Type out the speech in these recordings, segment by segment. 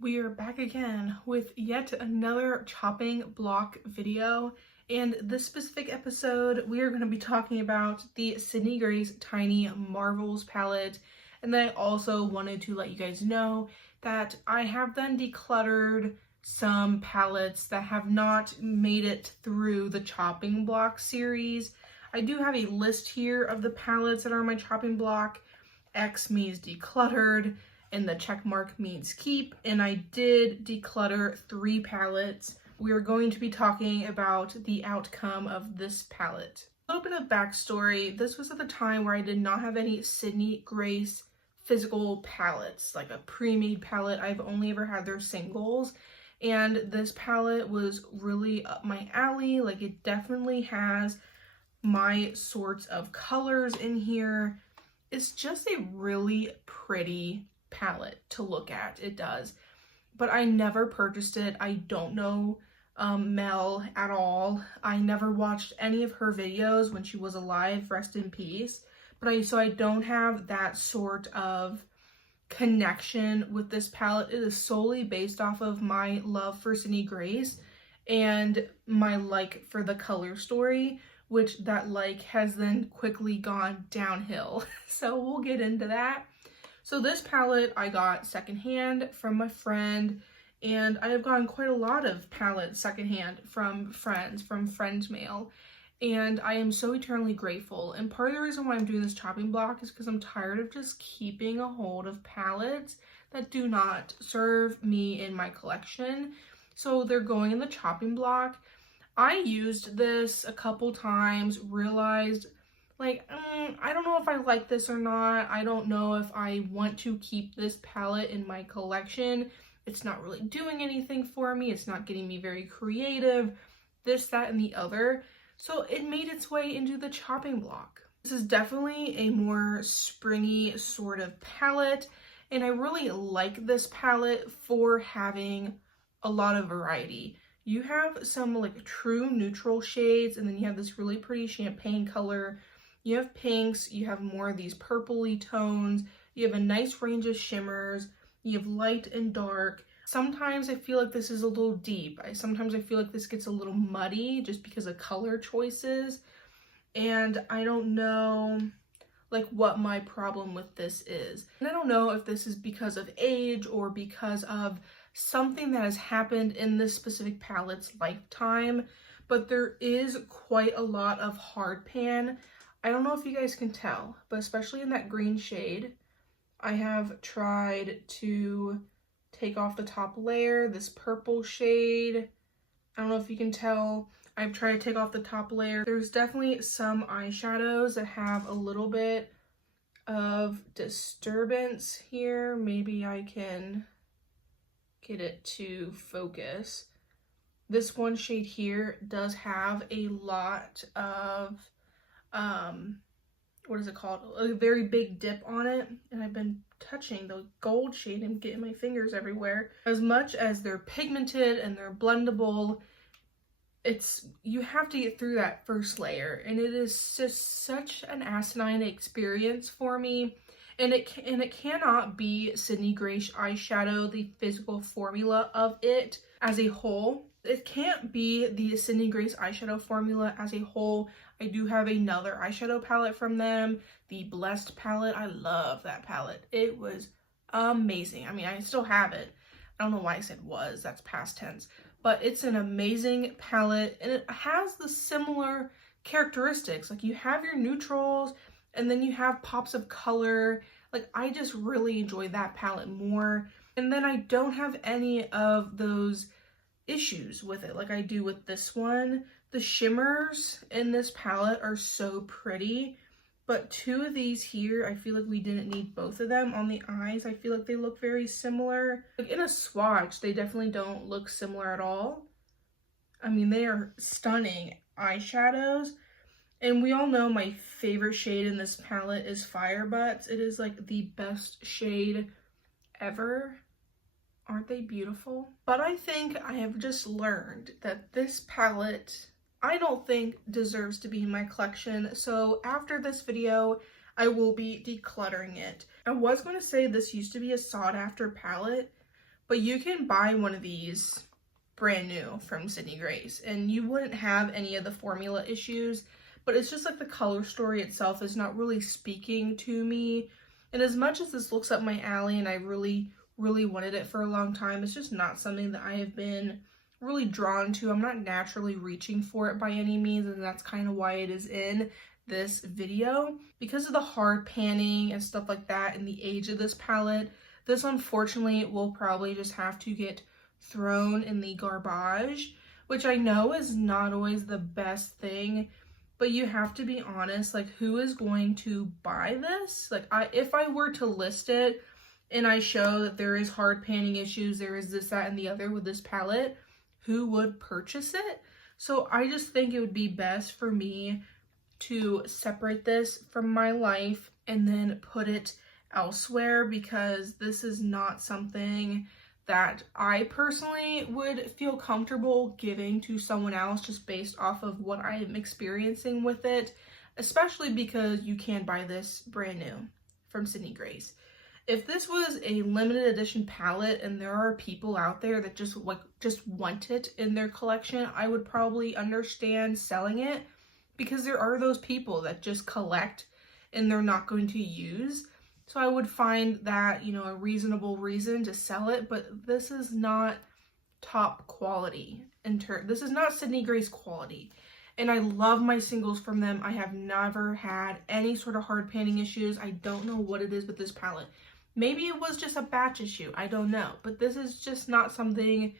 We are back again with yet another chopping block video, and this specific episode we are going to be talking about the Sydney Grace Tiny Marvels palette. And then I also wanted to let you guys know that I have then decluttered some palettes that have not made it through the chopping block series. I do have a list here of the palettes that are on my chopping block. X means decluttered, and the check mark means keep, and I did declutter 3 palettes. We are going to be talking about the outcome of this palette. A little bit of backstory: this was at the time where I did not have any Sydney Grace physical palettes, like a pre-made palette. I've only ever had their singles, and this palette was really up my alley. Like, it definitely has my sorts of colors in here. It's just a really pretty palette to look at. It does, but I never purchased it. I don't know Mel at all. I never watched any of her videos when she was alive, rest in peace. But so I don't have that sort of connection with this palette. It is solely based off of my love for Sydney Grace and my like for the color story, which that like has then quickly gone downhill. So we'll get into that. So this palette I got secondhand from my friend, and I have gotten quite a lot of palettes secondhand from friends mail, and I am so eternally grateful. And part of the reason why I'm doing this chopping block is because I'm tired of just keeping a hold of palettes that do not serve me in my collection. So they're going in the chopping block. I used this a couple times, realized like, I don't know if I like this or not. I don't know if I want to keep this palette in my collection. It's not really doing anything for me. It's not getting me very creative, this, that, and the other. So it made its way into the chopping block. This is definitely a more springy sort of palette, and I really like this palette for having a lot of variety. You have some like true neutral shades, and then you have this really pretty champagne color. You have pinks, you have more of these purpley tones, you have a nice range of shimmers, you have light and dark. Sometimes I feel like this is a little deep. Sometimes I feel like this gets a little muddy just because of color choices. And I don't know like what my problem with this is. And I don't know if this is because of age or because of something that has happened in this specific palette's lifetime, but there is quite a lot of hard pan. I don't know if you guys can tell, but especially in that green shade, I have tried to take off the top layer. This purple shade, I don't know if you can tell, I've tried to take off the top layer. There's definitely some eyeshadows that have a little bit of disturbance here. Maybe I can get it to focus. This one shade here does have a lot of what is it called, a very big dip on it, and I've been touching the gold shade and getting my fingers everywhere. As much as they're pigmented and they're blendable, you have to get through that first layer, and it is just such an asinine experience for me. And it cannot be Sydney Grace eyeshadow, the physical formula of it as a whole. It can't be the Sydney Grace eyeshadow formula as a whole. I do have another eyeshadow palette from them, the Blessed palette. I love that palette. It was amazing. I mean, I still have it. I don't know why I said was, that's past tense. But it's an amazing palette, and it has the similar characteristics. Like, you have your neutrals, and then you have pops of color. Like, I just really enjoy that palette more. And then I don't have any of those issues with it like I do with this one. The shimmers in this palette are so pretty, but 2 of these here, I feel like we didn't need both of them on the eyes. I feel like they look very similar. Like, in a swatch, they definitely don't look similar at all. I mean, they are stunning eyeshadows. And we all know my favorite shade in this palette is Fire Butts. It is like the best shade ever. Aren't they beautiful? But I think I have just learned that this palette, I don't think deserves to be in my collection. So after this video, I will be decluttering it. I was going to say this used to be a sought after palette, but you can buy one of these brand new from Sydney Grace and you wouldn't have any of the formula issues, but it's just like the color story itself is not really speaking to me. And as much as this looks up my alley and I really wanted it for a long time, it's just not something that I have been really drawn to. I'm not naturally reaching for it by any means, and that's kind of why it is in this video. Because of the hard panning and stuff like that and the age of this palette, this unfortunately will probably just have to get thrown in the garbage, which I know is not always the best thing, but you have to be honest, like who is going to buy this? Like if I were to list it and I show that there is hard panning issues, there is this, that, and the other with this palette, who would purchase it? So I just think it would be best for me to separate this from my life and then put it elsewhere, because this is not something that I personally would feel comfortable giving to someone else just based off of what I am experiencing with it, especially because you can buy this brand new from Sydney Grace. If this was a limited edition palette and there are people out there that just want it in their collection, I would probably understand selling it, because there are those people that just collect and they're not going to use. So I would find that, you know, a reasonable reason to sell it, but this is not top quality. This is not Sydney Grace quality. And I love my singles from them. I have never had any sort of hard panning issues. I don't know what it is with this palette. Maybe it was just a batch issue. I don't know. But this is just not something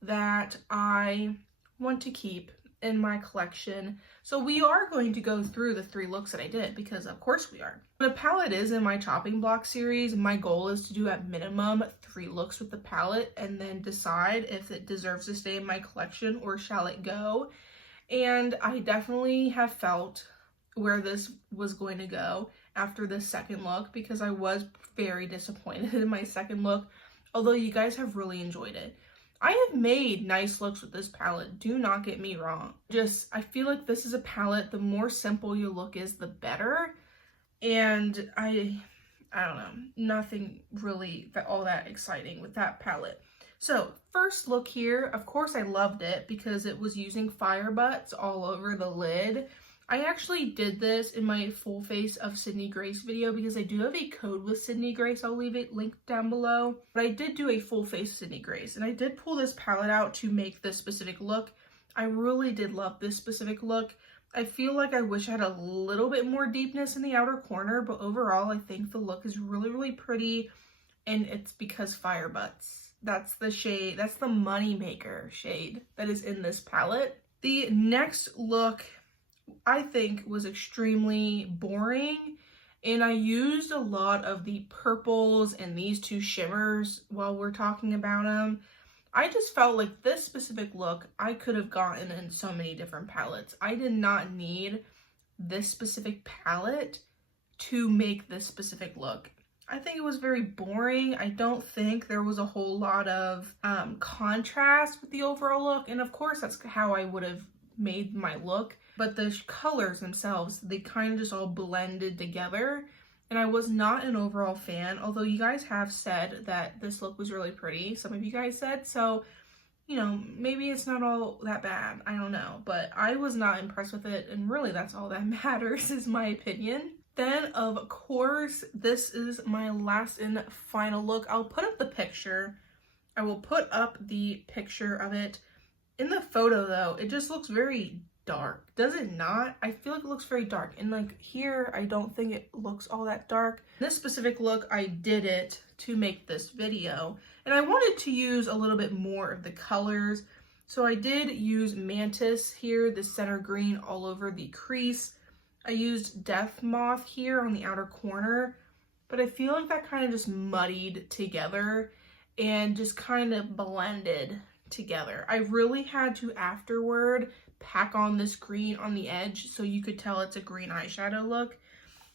that I want to keep in my collection. So we are going to go through the 3 looks that I did, because of course we are. The palette is in my chopping block series. My goal is to do at minimum 3 looks with the palette and then decide if it deserves to stay in my collection or shall it go. And I definitely have felt where this was going to go after the second look, because I was very disappointed in my second look, although you guys have really enjoyed it. I have made nice looks with this palette, do not get me wrong. I feel like this is a palette, the more simple your look is, the better. And I don't know, nothing really all that exciting with that palette. So first look here, of course I loved it because it was using fire butts all over the lid. I actually did this in my full face of Sydney Grace video because I do have a code with Sydney Grace. I'll leave it linked down below. But I did do a full face Sydney Grace, and I did pull this palette out to make this specific look. I really did love this specific look. I feel like I wish I had a little bit more deepness in the outer corner, but overall I think the look is really pretty, and it's because fire butts. That's the shade, that's the money maker shade that is in this palette. The next look I think was extremely boring, and I used a lot of the purples and these 2 shimmers while we're talking about them. I just felt like this specific look I could have gotten in so many different palettes. I did not need this specific palette to make this specific look. I think it was very boring. I don't think there was a whole lot of contrast with the overall look, and of course that's how I would have made my look, but the colors themselves, they kind of just all blended together, and I was not an overall fan, although you guys have said that this look was really pretty. Some of you guys said, so you know, maybe it's not all that bad, I don't know, but I was not impressed with it, and really that's all that matters is my opinion. Then of course this is my last and final look. I'll put up the picture. I will put up the picture of it. In the photo though, it just looks very dark. Does it not? I feel like it looks very dark. And like here, I don't think it looks all that dark. This specific look, I did it to make this video. And I wanted to use a little bit more of the colors. So I did use Mantis here, the center green all over the crease. I used Death Moth here on the outer corner. But I feel like that kind of just muddied together and just kind of blended together. I really had to afterward pack on this green on the edge so you could tell it's a green eyeshadow look.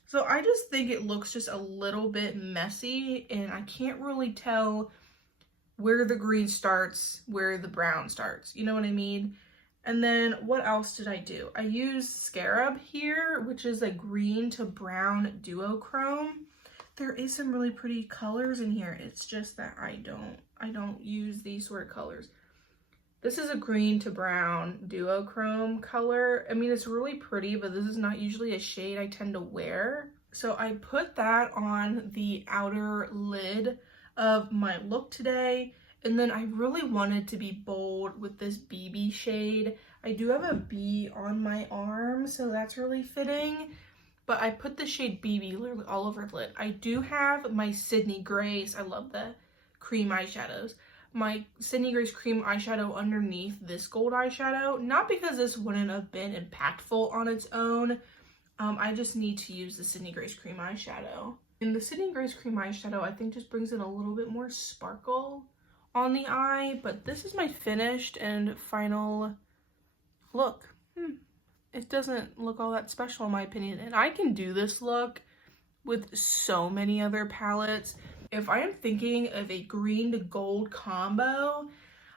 So I just think it looks just a little bit messy, and I can't really tell where the green starts, where the brown starts, you know what I mean? And then what else did I do? I used Scarab here, which is a green to brown duochrome. There is some really pretty colors in here. It's just that I don't I don't use these sort of colors. This is a green to brown duochrome color. I mean, it's really pretty, but this is not usually a shade I tend to wear. So I put that on the outer lid of my look today. And then I really wanted to be bold with this BB shade. I do have a B on my arm, so that's really fitting. But I put the shade BB literally all over the lid. I do have my Sydney Grace. I love the cream eyeshadows. My Sydney Grace cream eyeshadow underneath this gold eyeshadow. Not because this wouldn't have been impactful on its own. I just need to use the Sydney Grace cream eyeshadow. And the Sydney Grace cream eyeshadow, I think, just brings in a little bit more sparkle on the eye. But this is my finished and final look. It doesn't look all that special in my opinion. And I can do this look with so many other palettes. If I am thinking of a green to gold combo,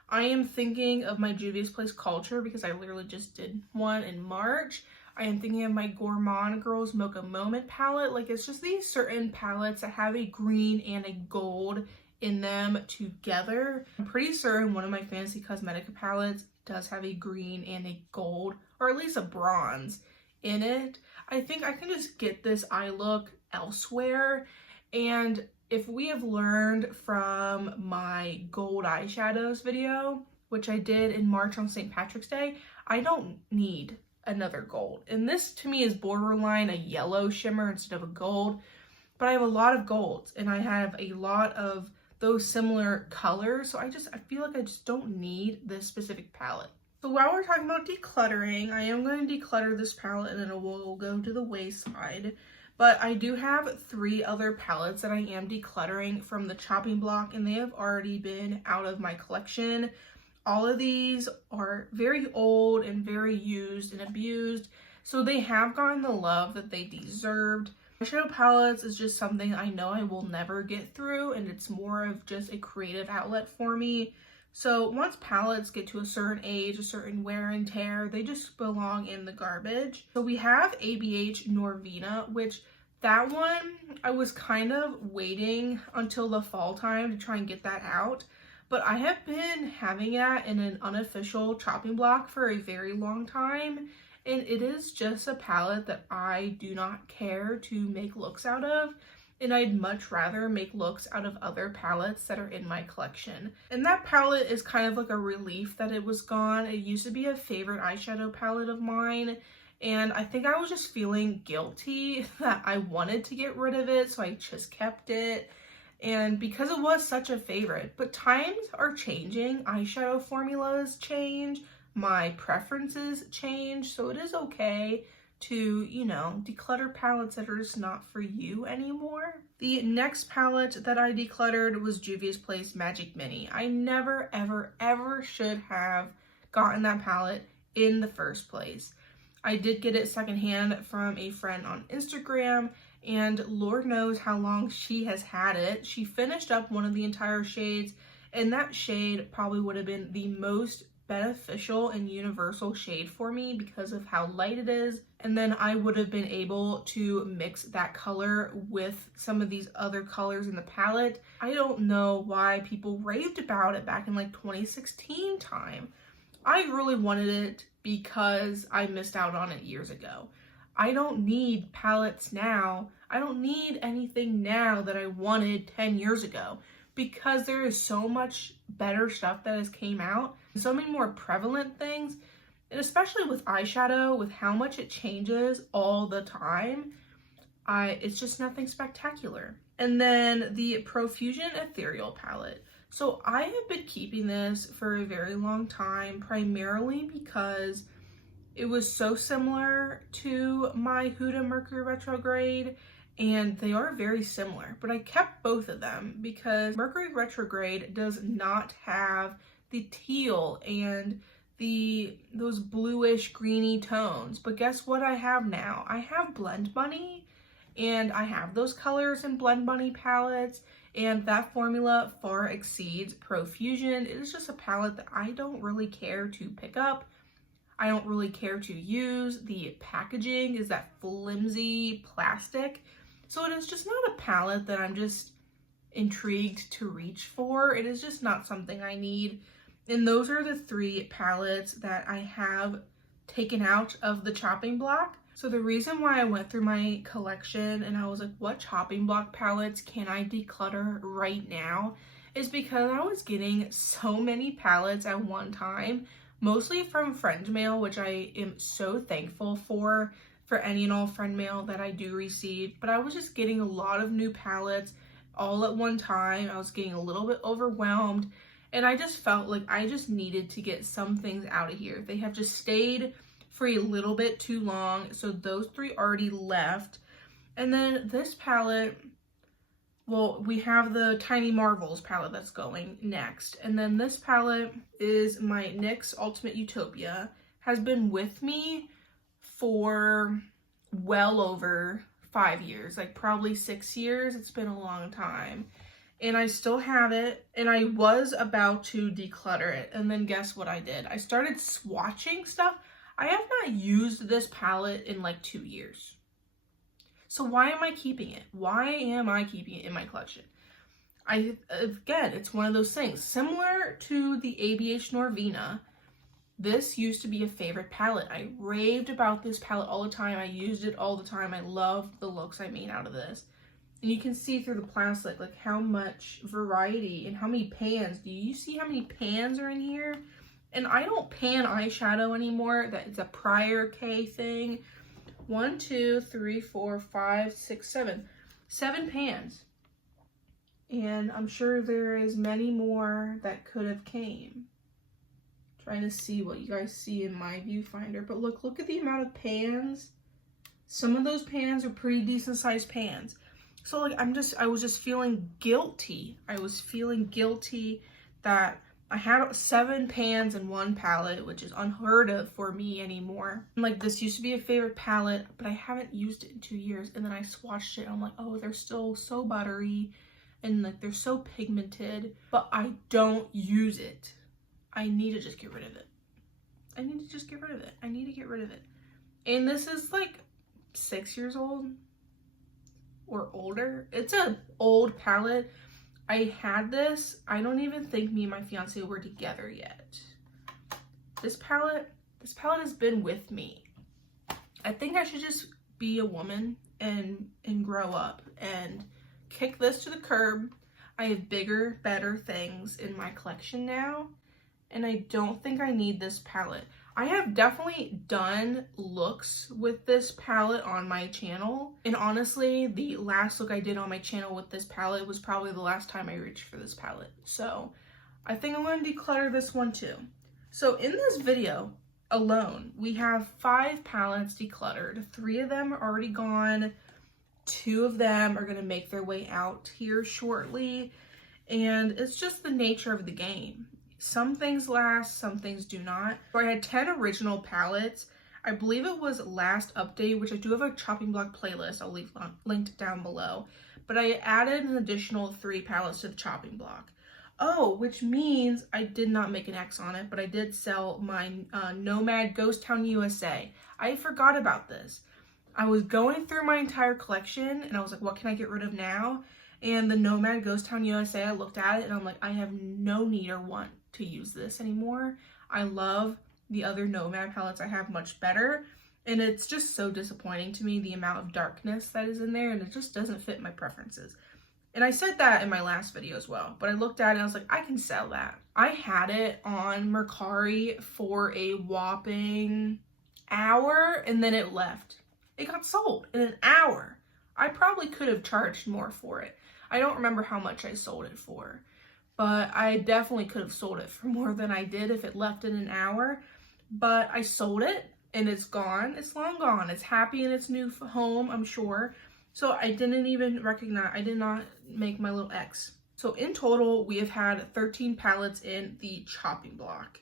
I am thinking of my Juvia's Place Culture because I literally just did one in March. I am thinking of my Gourmand Girls Mocha Moment palette. Like, it's just these certain palettes that have a green and a gold in them together. I'm pretty certain one of my Fantasy Cosmetica palettes does have a green and a gold, or at least a bronze in it. I think I can just get this eye look elsewhere. And if we have learned from my gold eyeshadows video, which I did in March on St. Patrick's Day, I don't need another gold. And this to me is borderline a yellow shimmer instead of a gold. But I have a lot of golds and I have a lot of those similar colors. So I feel like I just don't need this specific palette. So while we're talking about decluttering, I am going to declutter this palette and then it will go to the wayside. But I do have 3 other palettes that I am decluttering from the chopping block, and they have already been out of my collection. All of these are very old and very used and abused, so they have gotten the love that they deserved. Eyeshadow palettes is just something I know I will never get through, and it's more of just a creative outlet for me. So once palettes get to a certain age, a certain wear and tear, they just belong in the garbage. So we have ABH Norvina, which that one I was kind of waiting until the fall time to try and get that out. But I have been having that in an unofficial chopping block for a very long time. And it is just a palette that I do not care to make looks out of. And I'd much rather make looks out of other palettes that are in my collection. And that palette is kind of like a relief that it was gone. It used to be a favorite eyeshadow palette of mine. And I think I was just feeling guilty that I wanted to get rid of it. So I just kept it. And because it was such a favorite. But times are changing. Eyeshadow formulas change. My preferences change. So it is okay to, you know, declutter palettes that are just not for you anymore. The next palette that I decluttered was Juvia's Place Magic Mini. I never, ever, ever should have gotten that palette in the first place. I did get it secondhand from a friend on Instagram, and Lord knows how long she has had it. She finished up one of the entire shades, and that shade probably would have been the most beneficial and universal shade for me because of how light it is. And then I would have been able to mix that color with some of these other colors in the palette. I don't know why people raved about it back in like 2016 time. I really wanted it because I missed out on it years ago. I don't need palettes now. I don't need anything now that I wanted 10 years ago because there is so much better stuff that has came out, so many more prevalent things, and especially with eyeshadow, with how much it changes all the time, it's just nothing spectacular. And then the Profusion Ethereal palette. So I have been keeping this for a very long time, primarily because it was so similar to my Huda Mercury Retrograde, and they are very similar, but I kept both of them because Mercury Retrograde does not have the teal and those bluish greeny tones. But guess what I have now? I have Blend Bunny, and I have those colors in Blend Bunny palettes, and that formula far exceeds Profusion. It is just a palette that I don't really care to pick up. I don't really care to use. The packaging is that flimsy plastic. So it is just not a palette that I'm just intrigued to reach for. It is just not something I need. And those are the 3 palettes that I have taken out of the chopping block. So the reason why I went through my collection and I was like, what chopping block palettes can I declutter right now, is because I was getting so many palettes at one time, mostly from friend mail, which I am so thankful for any and all friend mail that I do receive. But I was just getting a lot of new palettes all at one time. I was getting a little bit overwhelmed, and I just felt like I just needed to get some things out of here. They have just stayed for a little bit too long, so those 3 already left. And then this palette, well, we have the Tiny Marvels palette that's going next. And then this palette is my NYX Ultimate Utopia. Has been with me for well over 5 years, like probably 6 years. It's been a long time. And I still have it, and I was about to declutter it. And then guess what I did? I started swatching stuff. I have not used this palette in like 2 years. So why am I keeping it? Why am I keeping it in my collection? Again, it's one of those things. Similar to the ABH Norvina, this used to be a favorite palette. I raved about this palette all the time. I used it all the time. I loved the looks I made out of this. And you can see through the plastic like how much variety and how many pans. Do you see how many pans are in here? And I don't pan eyeshadow anymore. It's a prior K thing. 1, 2, 3, 4, 5, 6, 7. 7 pans. And I'm sure there is many more that could have came. Trying to see what you guys see in my viewfinder. But look at the amount of pans. Some of those pans are pretty decent sized pans. So like I was just feeling guilty. I was feeling guilty that I had 7 pans in one palette, which is unheard of for me anymore. Like, this used to be a favorite palette, but I haven't used it in 2 years. And then I swatched it and I'm like, oh, they're still so buttery and like they're so pigmented, but I don't use it. I need to just get rid of it. I need to just get rid of it. I need to get rid of it. And this is like 6 years old or older. It's an old palette. I had this, I don't even think me and my fiance were together yet. This palette has been with me. I think I should just be a woman and grow up and kick this to the curb. I have bigger, better things in my collection now, and I don't think I need this palette. I have definitely done looks with this palette on my channel, and honestly, the last look I did on my channel with this palette was probably the last time I reached for this palette. So I think I'm going to declutter this one too. So in this video alone, we have 5 palettes decluttered. 3 of them are already gone. 2 of them are going to make their way out here shortly, and it's just the nature of the game. Some things last, some things do not. So I had 10 original palettes. I believe it was last update, which I do have a chopping block playlist. I'll leave linked down below. But I added an additional 3 palettes to the chopping block. Oh, which means I did not make an X on it, but I did sell my Nomad Ghost Town USA. I forgot about this. I was going through my entire collection and I was like, what can I get rid of now? And the Nomad Ghost Town USA, I looked at it and I'm like, I have no need or want to use this anymore. I love the other Nomad palettes I have much better, and it's just so disappointing to me the amount of darkness that is in there, and it just doesn't fit my preferences. And I said that in my last video as well, but I looked at it and I was like, I can sell that. I had it on Mercari for a whopping hour and then it left. It got sold in an hour. I probably could have charged more for it. I don't remember how much I sold it for, but I definitely could have sold it for more than I did if it left in an hour. But I sold it and it's gone. It's long gone. It's happy in its new home, I'm sure. So I didn't even recognize, I did not make my little X. So in total, we have had 13 palettes in the chopping block.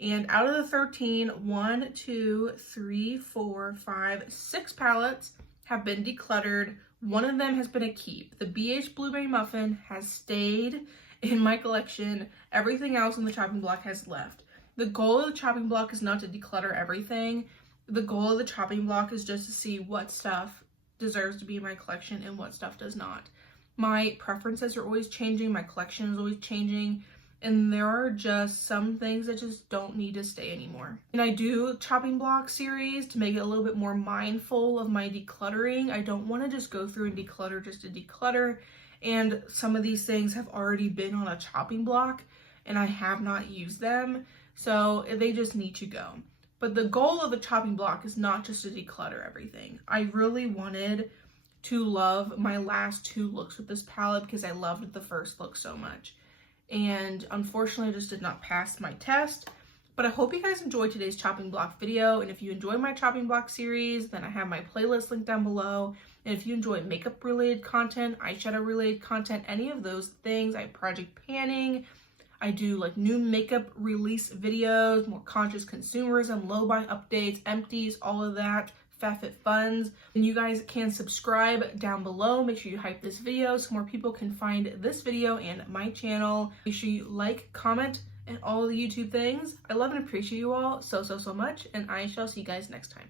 And out of the 13, 1, 2, 3, 4, 5, 6 palettes have been decluttered. One of them has been a keep. The BH Blueberry Muffin has stayed in my collection. Everything else in the chopping block has left. The goal of the chopping block is not to declutter everything. The goal of the chopping block is just to see what stuff deserves to be in my collection and what stuff does not. My preferences are always changing, my collection is always changing, and there are just some things that just don't need to stay anymore. And I do chopping block series to make it a little bit more mindful of my decluttering. I don't want to just go through and declutter just to declutter, and some of these things have already been on a chopping block and I have not used them, so they just need to go. But the goal of the chopping block is not just to declutter everything. I really wanted to love my last 2 looks with this palette because I loved the first look so much. And unfortunately, I just did not pass my test. But I hope you guys enjoyed today's chopping block video. And if you enjoy my chopping block series, then I have my playlist linked down below. And if you enjoy makeup related content, eyeshadow related content, any of those things, I project panning. I do like new makeup release videos, more conscious consumerism, low buy updates, empties, all of that, FabFitFuns. And you guys can subscribe down below. Make sure you hype this video so more people can find this video and my channel. Make sure you like, comment, and all the YouTube things. I love and appreciate you all so much, and I shall see you guys next time.